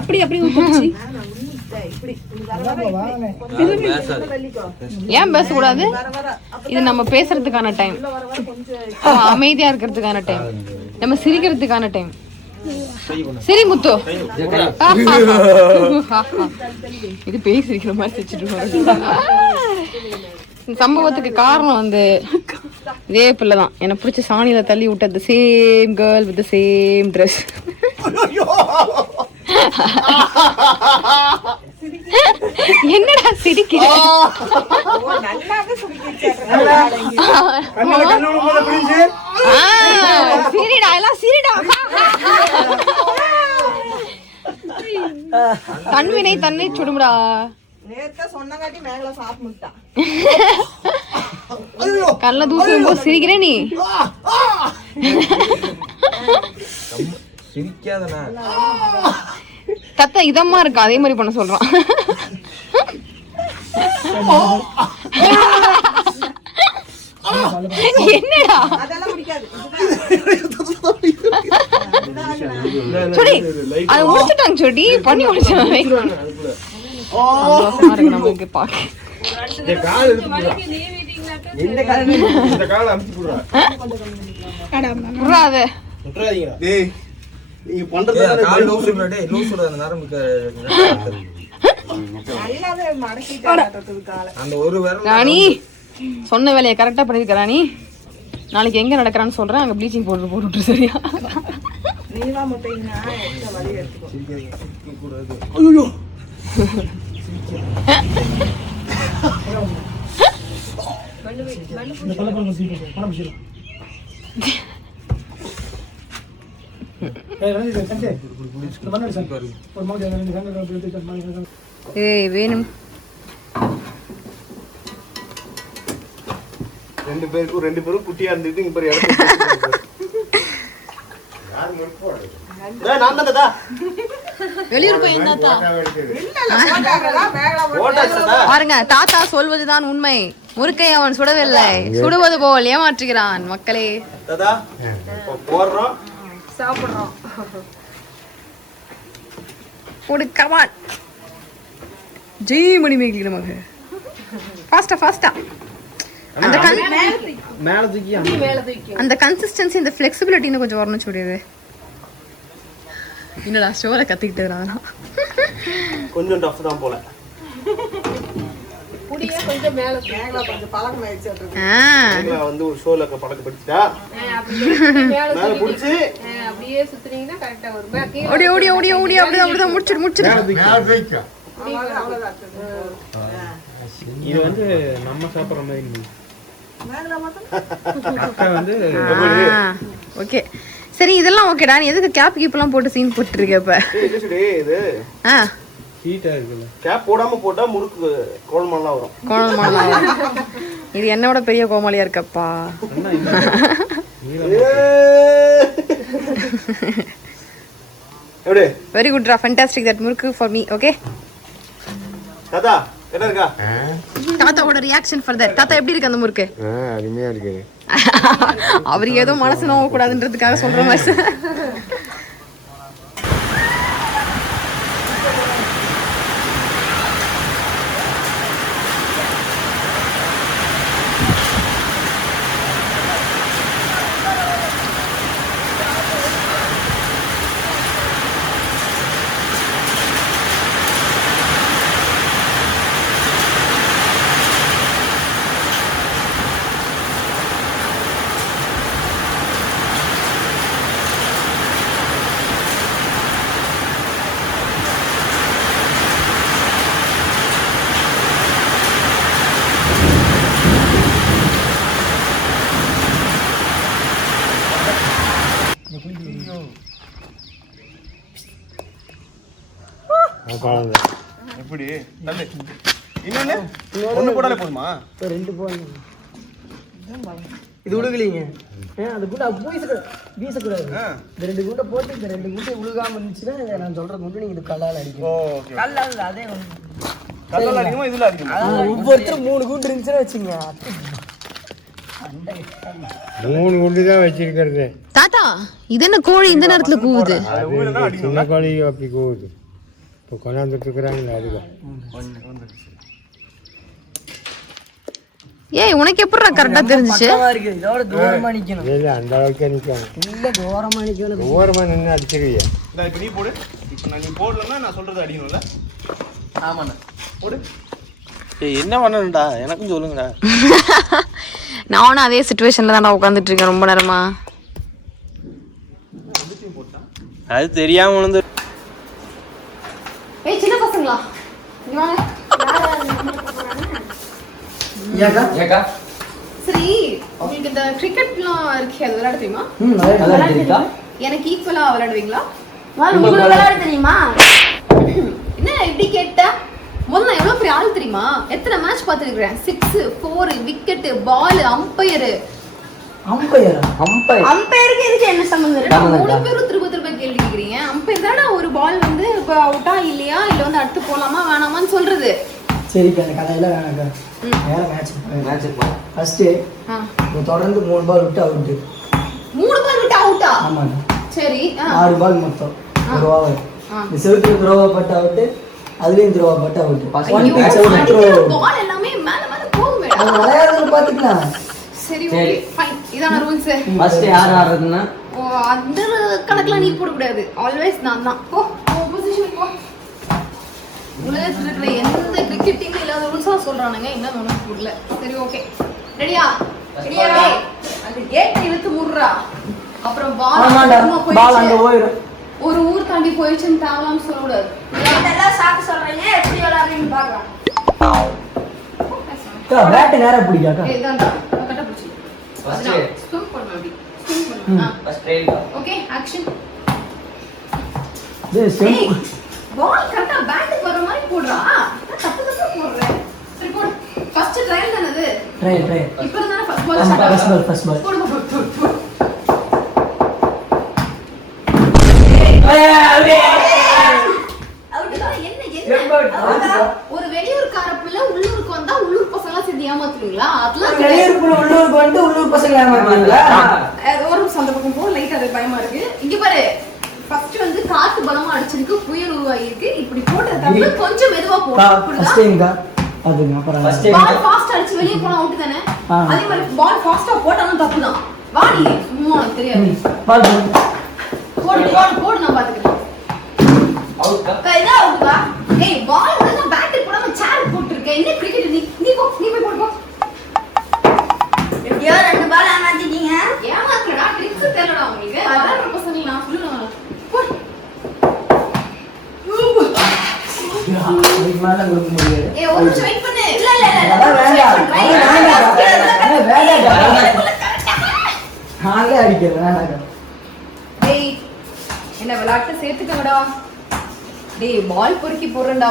அப்படி அப்படி ஊத்துச்சு. ஏன் பேசக்கூடாது? இது நம்ம பேசுறதுக்கான டைம், அமைதியா இருக்கிறதுக்கான டைம், நம்ம சிரிக்கிறதுக்கான டைம். சரி முத்து, இது பேய் சிரிக்கிற மாதிரி சிரிச்சுட்டு சம்பவத்துக்கு காரணம் வந்து இதே பிள்ளைதான். எனக்கு பிடிச்ச சாணியில தள்ளி விட்டது. Same girl with same dress. என்னடா சிரிக்கிற? சிரிடா, எல்லாம் சிரிடா. தன்வினை தன்னை சுடுமுடா. கல்ல தூக்கும் போது சிரிக்கிறேன் நீ. தத்த இதமா இருக்கா, அதே மாதிரி பண்ண சொல்றான். என்னடா சொடி அதை முடிச்சுட்டாங்க. சொடி பண்ணி முடிச்சாங்க. நமக்கு பாக்க ராணி சொன்ன வேலையை கரெக்டா பண்ணிருக்க. ராணி நாளைக்கு எங்க நடக்கிறான்னு சொல்றேன், அங்க ப்ளீச்சிங் பவுடர் போட்டு சரியா? ஏய் வேணும் ரெண்டு பேரும் குட்டியா இருந்துட்டு இங்க பாரு வெளியூர் பாருங்க. தாத்தா சொல்வதுதான் உண்மை. முறுக்கை அவன் சுடவில்லை, சுடுவது போல் ஏமாற்றுகிறான் மக்களே. சாப்பிடுறோம். கமான் ஜெய் மணிமேகலை நமக்கு ஃபாஸ்டா. அந்த கன்சிஸ்டன்சி, இந்த ஃபிளெக்சிபிலிட்டின்னு கொஞ்சம் வரணும். சொல்லிடுது என்னடா ஷோல கத்திக்கிட்டு இருக்கான். கொஞ்சம் டஃப் தான் போல. புடியே கொஞ்சம் மேல கொஞ்சம் பழக்கம் ஆயிடுச்சு. வந்து ஒரு ஷோல பழக்கம் படிச்சா மேல புடிச்சு அப்படியே சுத்துறீங்கன்னா கரெக்ட்டா வரும். ஓடி அப்படியே முடிச்சிடு. இது வந்து நம்ம சாப்பிடுற மாதிரி ஓகே. சரி இதெல்லாம் ஓகேடா. நீ எதுக்கு கேப் கீப்லாம் போட்டு சீன் போட்டு இருக்க? இப்ப இது ஹீட்டா இருக்குல்ல, கேப் போடாம போட்டா முறுக்கு கோல்மாலா வரும். இது என்னோட பெரிய கோமாளியா இருக்கப்பா. வெரி குட் ரா, fantastic that murukku for me. Okay தாத்தா என்ன இருக்கா? தாத்தாவோட ரியாக்ஷன் ஃபார் தட். தாத்தா எப்படி இருக்கு அந்த முறுக்கு? அருமையா இருக்கு. அவருக்கு ஏதோ மனசு நோவ கூடாதுன்றதுக்காக சொல்ற மாதிரி. எப்படி இன்னொன்னு ஒண்ணு போடாலே போதுமா? ரெண்டு போடணும். இது உழுகலீங்க. அந்த குண்டை வீசக்கூடாது. இந்த ரெண்டு குண்டை போட்டு இந்த ரெண்டு குண்டை உழுகாம இருந்துச்சுன்னா நான் சொல்ற குண்டு நீங்க இது கல்லால் அடிக்கணும். கல்லால் அதே கல்லால் அடிக்குமா இதுல அடிக்குமா? ஒவ்வொருத்தரும் 3 குண்டு இருந்துச்சுன்னா வச்சுங்க. 3 குண்டு தான் வச்சிருக்கிறது. தாத்தா இது என்ன கோழி இந்த நேரத்துல கூவுது? சின்ன கோழி அப்படி கூவுது. இப்போ கொண்டாந்துட்டு இருக்கிறாங்களே அதுதான். ஏய் உனக்கு எப்படி கரெக்டா தெரிஞ்சுச்சு? இருக்கு இதோட தூரமா நிக்கணும். இல்லை அந்த அளவுக்கு நிற்கணும். இல்ல தூரமா நிக்கணும். ஓரமாக நின்று அடிச்சிருவியா? இப்போ நீ போடு. இப்போ நீ போடலன்னா நான் சொல்றது அடிக்கணும்ல. ஆமாண்ணா போடு. என்ன பண்ணணும்டா எனக்கும் சொல்லுங்கடா. நானும் அதே சிச்சுவேஷன்ல தான் உட்காந்துட்டு இருக்கேன் ரொம்ப நேரமா. அது தெரியாம விழுந்து. ஏய் சின்ன பசங்களா இங்க வாங்க. ஏக்கா சரி உங்களுக்கு இந்த கிரிக்கெட்லாம் இருக்கு அது விளையாட தெரியுமா? நல்லா எனக்கு ஈக்குவலா விளையாடுவீங்களா? உங்களுக்கு விளையாட தெரியுமா? என்ன இப்படி கேட்ட? முதல்ல நான் எவ்வளவு பெரிய ஆள் தெரியுமா? எத்தனை மேட்ச் பார்த்துருக்கேன். 6 4 விக்கெட் பால் அம்பையர் அம்பையருக்கு இதுக்கு என்ன சம்பந்தம் இருக்கு? மூணு பேரும் திரும்ப திரும்ப கேள்வி கேக்குறீங்க. அம்பையர் தானே ஒரு பால் வந்து இப்ப அவுட்டா இல்லையா இல்ல வந்து அடுத்து போலாமா வேணாமான்னு சொல்றது. சரி இப்ப அந்த கதையில வேணாக்கா வேற மேட்ச் ஃபர்ஸ்ட் தொடர்ந்து 3 பால் விட்டு அவுட். 3 பால் விட்டு அவுட்டா? ஆமாங்க. சரி 6 பால் மொத்தம் ஒரு ஓவர். இந்த செவுத்துல த்ரோவா பட்டு அவுட், அதுலயும் த்ரோவா பட்டு அவுட். பால் எல்லாமே மேல மேல போகுமே. அது விளையாடுறது பாத்துக்கலாம். சரி ஓகே ஃபைன். இதான ரூல்ஸ். ஃபர்ஸ்ட் யார் ஆடுறதுன்னா ஓ அந்த கணக்குல நீ போட கூடாது. ஆல்வேஸ் நான் தான். போ பொசிஷன் போ. உலகத்துல இருக்கிற எந்த கிரிக்கெட் டீம்ல இல்லாத ரூல்ஸா சொல்றானுங்க. என்ன ஒண்ணும் புரியல. சரி ஓகே ரெடியா? ரெடியா? அந்த கேட் இழுத்து மூடுறா. அப்புறம் பால் அங்க போயிடும். ஒரு ஊர் தாண்டி போயிடுச்சுன்னு தேவலாம்னு சொல்லக்கூடாது. எல்லாம் சாப்பிட்டு சொல்றீங்க எப்படி விளையாடுறீங்கன்னு பாக்கலாம். பேட் நேரா பிடிக்காக்கா. இதான்டா கட்ட பிடிச்சி ஃபர்ஸ்ட் ஸ்விம் பண்ணு அப்படி ஸ்விம் பண்ணு. First trial okay action. டேய் பால் கரெக்ட்டா பேட்டுக்கு வர மாதிரி போடுறா. தப்பு தப்பு போடுற. சரி போடு. ஃபர்ஸ்ட் ட்ரையல் தான அது? ட்ரையல். இப்போ தான ஃபர்ஸ்ட் பால் ஃபர்ஸ்ட் பால். போடு. ஒரு வெளியூர்கார பிள்ளை உள்ளூருக்கு வந்தா உள்ளூர் பசங்க சேர்ந்து ஏமாத்துவீங்களா? அதெல்லாம் வெளியூருக்கு உள்ளூருக்கு வந்து உள்ளூர் பசங்க ஏமாத்துவீங்களா? ஒரு சந்த பக்கம் போ லைட் அது பயமா இருக்கு. இங்க பாரு ஃபர்ஸ்ட் வந்து காத்து பலமா அடிச்சிருக்கு, புயல் உருவாகி இருக்கு. இப்படி போடுற தப்பு கொஞ்சம் மெதுவா போடு. ஃபர்ஸ்ட் டைம்க்கா அதுங்க அப்புறம் பால் ஃபாஸ்ட் அடிச்சு வெளிய போனா அவுட் தானே? அதே மாதிரி பால் ஃபாஸ்டா போட்டாலும் தப்பு தான். வாடி உனக்கு தெரியாது. பால் போடு நான் பாத்துக்கிறேன். அவுட்கா கைதா அவுட்கா. ஏய் பால் வந்து பேட் போடாம சேர் போட்டுருக்கேன். என்ன கிரிக்கெட் நீ போய் போடு போ. எப்படியோ 2 பால் ஏமாத்திட்டீங்க. ஏமாத்துறடா ட்ரிக்ஸ் தெரியலடா உங்களுக்கு. அதான் பசங்க நான் சொல்லுவேன். போ. இதுக்கு மேல கொடுக்க முடியாது. ஏய் ஒரு நிமிஷம் வெயிட் பண்ணு. இல்ல நானே அடிக்கிறேன் வேண்டாம். டேய் என்ன விளையாட்டு சேர்த்துக்கங்கடா. டேய் பால் பொறுக்கி போறேன்டா.